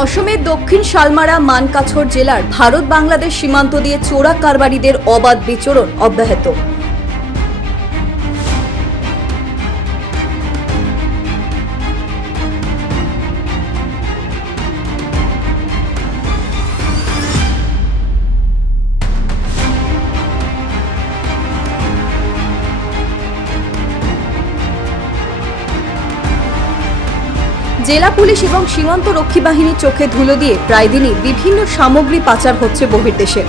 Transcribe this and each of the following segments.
অসমের দক্ষিণ শালমারা মানকাছর জেলার ভারত বাংলাদেশ সীমান্ত দিয়ে চোরা কারবারিদের অবাধ বিচরণ অব্যাহত। জেলা পুলিশ এবং সীমান্ত রক্ষী বাহিনীর চোখে ধুলো দিয়ে প্রায় দিনই বিভিন্ন সামগ্রী পাচার হচ্ছে বহির্দেশে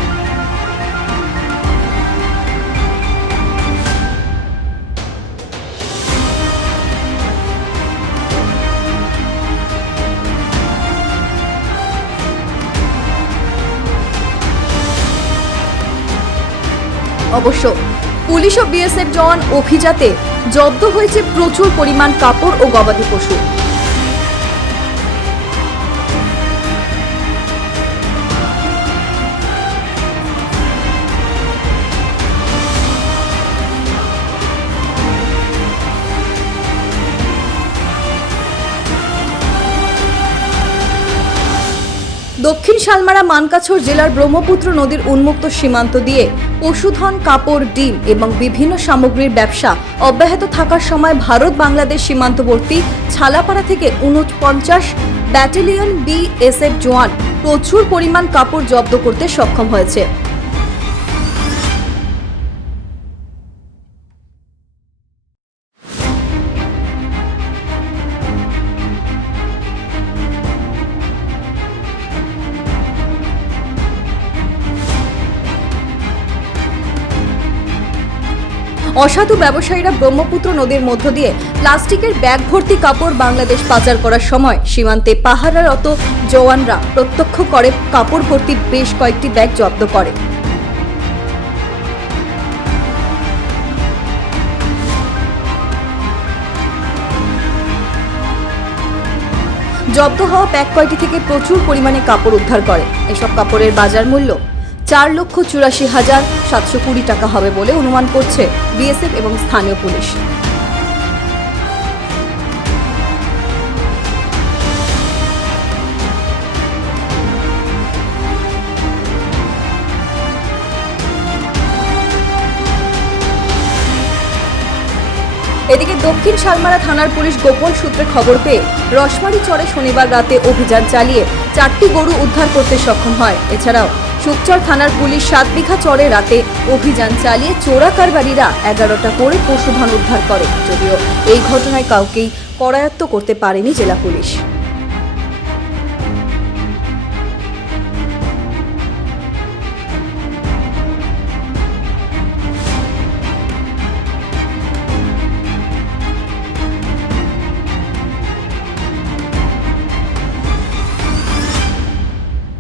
অবশ্য পুলিশ ও বিএসএফ জওয়ান অভিযাতে জব্দ হয়েছে প্রচুর পরিমাণ কাপড় ও গবাদি পশু। দক্ষিণ শালমারা মানকাছর জেলার ব্রহ্মপুত্র নদীর উন্মুক্ত সীমান্ত দিয়ে পশুধন, কাপড়, ডিম এবং বিভিন্ন সামগ্রীর ব্যবসা অব্যাহত থাকার সময় ভারত বাংলাদেশ সীমান্তবর্তী ছালাপাড়া থেকে উনপঞ্চাশ ব্যাটালিয়ন বিএসএফ জওয়ান প্রচুর পরিমাণ কাপড় জব্দ করতে সক্ষম হয়েছে। অসাধু ব্যবসায়ীরা ব্রহ্মপুত্র নদীর মধ্য দিয়ে প্লাস্টিকের ব্যাগ ভর্তি কাপড় বাংলাদেশ পাচার করার সময় সীমান্তে পাহারারত জওয়ানরা প্রত্যক্ষ করে কাপড় ভর্তি বেশ কয়েকটি ব্যাগ জব্দ করে। জব্দ হওয়া ব্যাগ কয়টি থেকে প্রচুর পরিমাণে কাপড় উদ্ধার করে? এসব কাপড়ের বাজার মূল্য চার লক্ষ চুরাশি হাজার সাতশো কুড়ি টাকা হবে বলে অনুমান করছে বিএসএফ এবং স্থানীয় পুলিশ। এদিকে দক্ষিণ শালমারা থানার পুলিশ গোপন সূত্রে খবর পেয়ে রসমারি চরে শনিবার রাতে অভিযান চালিয়ে চারটি গরু উদ্ধার করতে সক্ষম হয়। এছাড়াও সুকচর থানার পুলিশ সাত বিঘা চরে রাতে অভিযান চালিয়ে চোরা কারবারিরা এগারোটা করে পশুধন উদ্ধার করে। যদিও এই ঘটনায় কাউকেই করায়ত্ত করতে পারেনি জেলা police.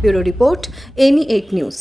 bureau report M eight news